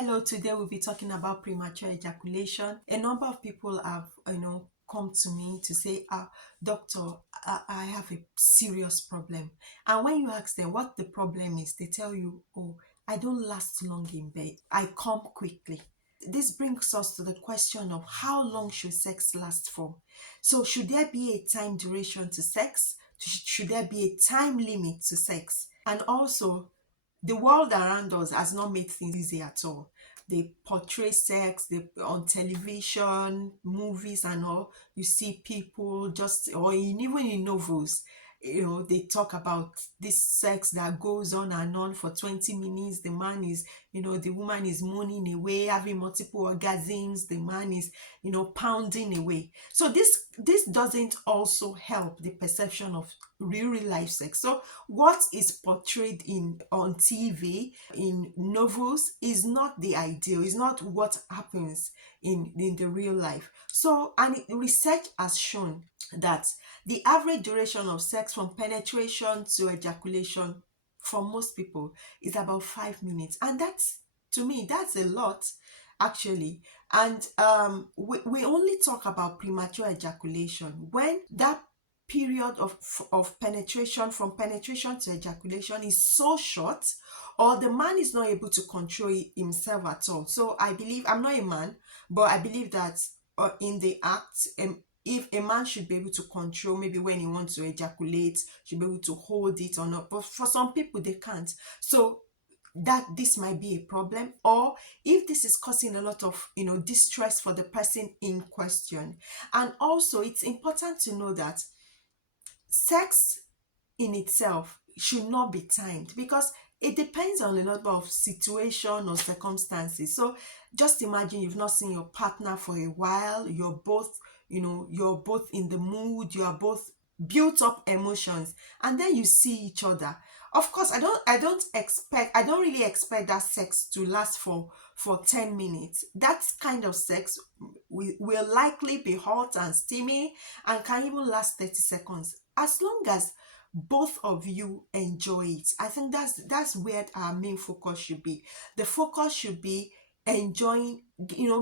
Hello, today we'll be talking about premature ejaculation. A number of people have, come to me to say, doctor, I have a serious problem. And when you ask them what the problem is, they tell you, oh, I don't last long in bed. I come quickly. This brings us to the question of how long should sex last for? So should there be a time duration to sex? Should there be a time limit to sex? And also, the world around us has not made things easy at all. They portray on television, movies, and all. You see people just, or even in novels, they talk about this sex that goes on and on for 20 minutes. The man is, the woman is moaning away, having multiple orgasms. The man is, pounding away. So this doesn't also help the perception of real life sex. So what is portrayed on TV, in novels, is not the ideal, is not what happens in the real life. So, and research has shown that the average duration of sex from penetration to ejaculation for most people is about 5 minutes, and that's, to me, that's a lot actually. And we only talk about premature ejaculation when that period of penetration, from penetration to ejaculation, is so short, or the man is not able to control himself at all. So I believe, I'm not a man, but I believe that in the act, if a man should be able to control, maybe when he wants to ejaculate, should be able to hold it or not. But for some people, they can't. So that this might be a problem, or if this is causing a lot of distress for the person in question. And also, it's important to know that sex in itself should not be timed, because it depends on a lot of situation or circumstances. So just imagine you've not seen your partner for a while, you're both in the mood, you are both built up emotions, and then you see each other. Of course, I don't really expect that sex to last for 10 minutes. That kind of sex will likely be hot and steamy and can even last 30 seconds, as long as both of you enjoy it. I think that's where our main focus should be. The focus should be enjoying,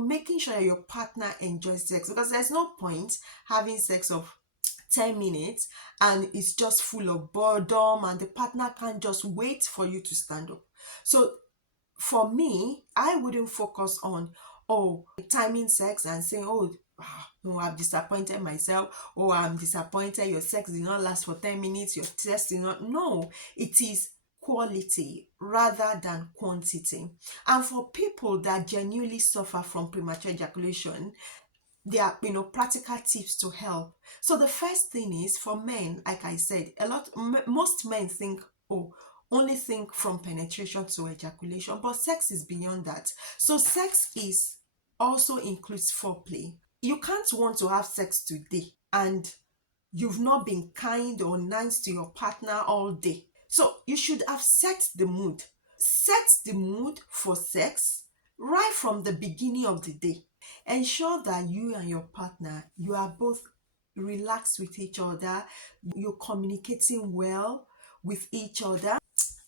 making sure your partner enjoys sex, because there's no point having sex of 10 minutes and it's just full of boredom and the partner can't just wait for you to stand up. So for me, I wouldn't focus on timing sex and saying, no, I've disappointed myself, or I'm disappointed your sex did not last for 10 minutes, your sex did not. No, it is quality rather than quantity. And for people that genuinely suffer from premature ejaculation, there are practical tips to help. So the first thing is, for men, like I said, most men only think from penetration to ejaculation, but sex is beyond that. So sex is also includes foreplay. You can't want to have sex today and you've not been kind or nice to your partner all day. So you should have set the mood. Set the mood for sex right from the beginning of the day. Ensure that you and your partner, you are both relaxed with each other, you're communicating well with each other,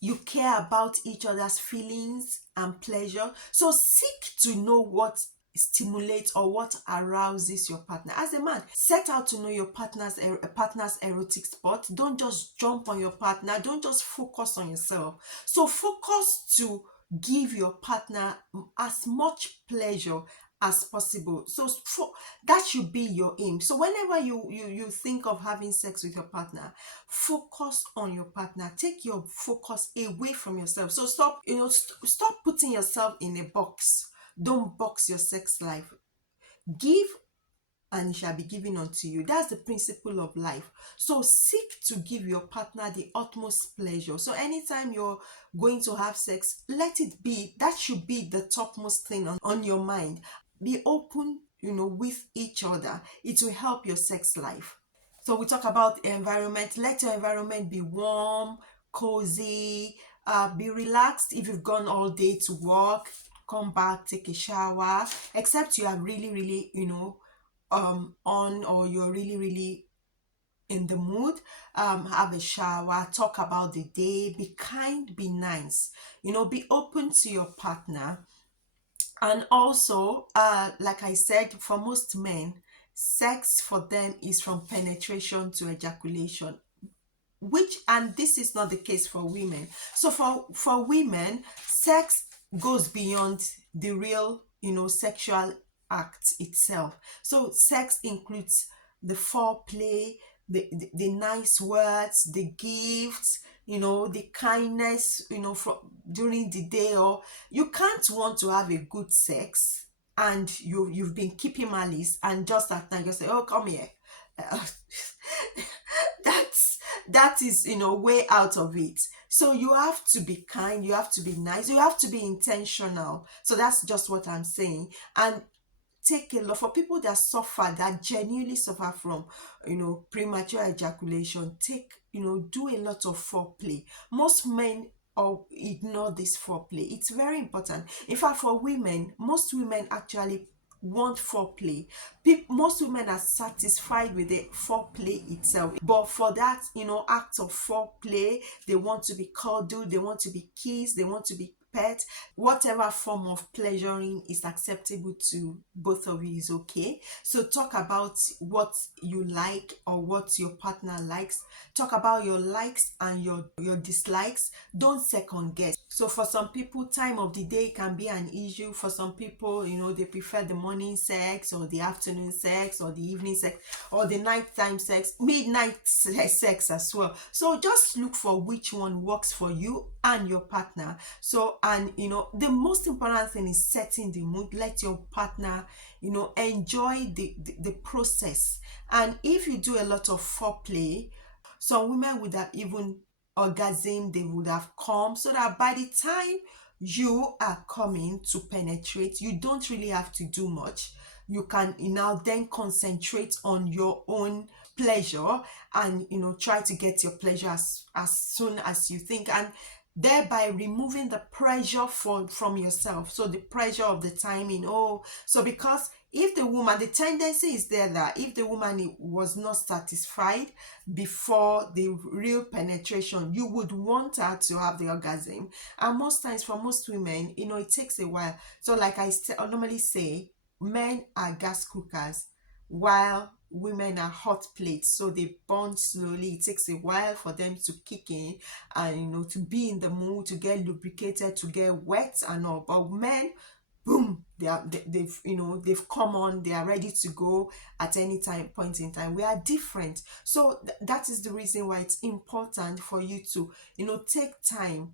you care about each other's feelings and pleasure. So seek to know what stimulates or what arouses your partner. As a man, set out to know your partner's erotic spot. Don't just jump on your partner. Don't just focus on yourself. So focus to give your partner as much pleasure as possible. So that should be your aim. So whenever you think of having sex with your partner, focus on your partner. Take your focus away from yourself. So stop putting yourself in a box. Don't box your sex life. Give and it shall be given unto you. That's the principle of life. So seek to give your partner the utmost pleasure. So anytime you're going to have sex, let it be, that should be the topmost thing on your mind. Be open, with each other. It will help your sex life. So we talk about environment. Let your environment be warm, cozy, be relaxed. If you've gone all day to work, come back, take a shower, except you are really, really, on, or you're really, really in the mood. Have a shower, talk about the day, be kind, be nice, be open to your partner. And also, like I said, for most men, sex for them is from penetration to ejaculation, which, and this is not the case for women. So for women, sex goes beyond the real, sexual act itself. So sex includes the foreplay, the nice words, the gifts, the kindness, during the day. Or you can't want to have a good sex and you've been keeping malice, and just at night you say, oh, come here. Uh, that's that is, way out of it. So you have to be kind, you have to be nice, you have to be intentional. So that's just what I'm saying. And take a lot, for people that suffer, that genuinely suffer from, premature ejaculation, take, do a lot of foreplay. Most men or ignore this foreplay. It's very important. In fact, for women, most women actually want foreplay. Most women are satisfied with the foreplay itself, but for that, act of foreplay, they want to be cuddled, they want to be kissed, they want to be pet. Whatever form of pleasuring is acceptable to both of you is okay. So talk about what you like or what your partner likes. Talk about your likes and your dislikes. Don't second guess. So for some people, time of the day can be an issue. For some people, they prefer the morning sex or the afternoon sex or the evening sex or the nighttime sex, midnight sex as well. So just look for which one works for you and your partner. So, and the most important thing is setting the mood. Let your partner, enjoy the process. And if you do a lot of foreplay, some women would have even orgasm, they would have come, so that by the time you are coming to penetrate, you don't really have to do much. You can now then concentrate on your own pleasure, and try to get your pleasure as soon as you think, and thereby removing the pressure from yourself. So the pressure of the timing. Oh, so because if the woman, the tendency is there that if the woman was not satisfied before the real penetration, you would want her to have the orgasm. And most times for most women, it takes a while. So like I normally say, men are gas cookers while women are hot plates. So they burn slowly. It takes a while for them to kick in and to be in the mood, to get lubricated, to get wet and all. But men, boom, they've come on, they are ready to go at any time point in time. We are different. So that is the reason why it's important for you to take time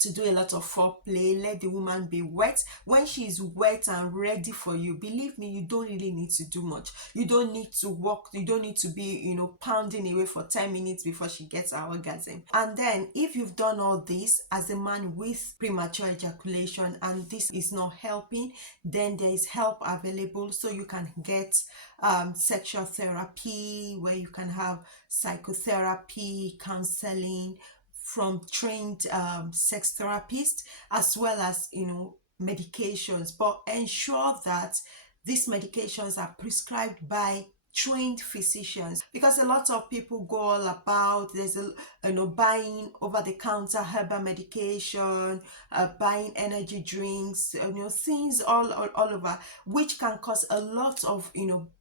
to do a lot of foreplay. Let the woman be wet. When she is wet and ready for you, believe me, you don't really need to do much. You don't need to walk, you don't need to be pounding away for 10 minutes before she gets her orgasm. And then if you've done all this as a man with premature ejaculation and this is not helping, then there is help available. So you can get sexual therapy, where you can have psychotherapy, counseling from trained sex therapists, as well as medications. But ensure that these medications are prescribed by trained physicians, because a lot of people go all about there's a buying over the counter herbal medication, buying energy drinks, things all over, which can cause a lot of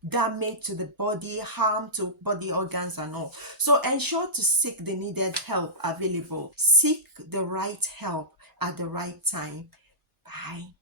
damage to the body, harm to body organs and all. So ensure to seek the needed help available. Seek the right help at the right time. Bye.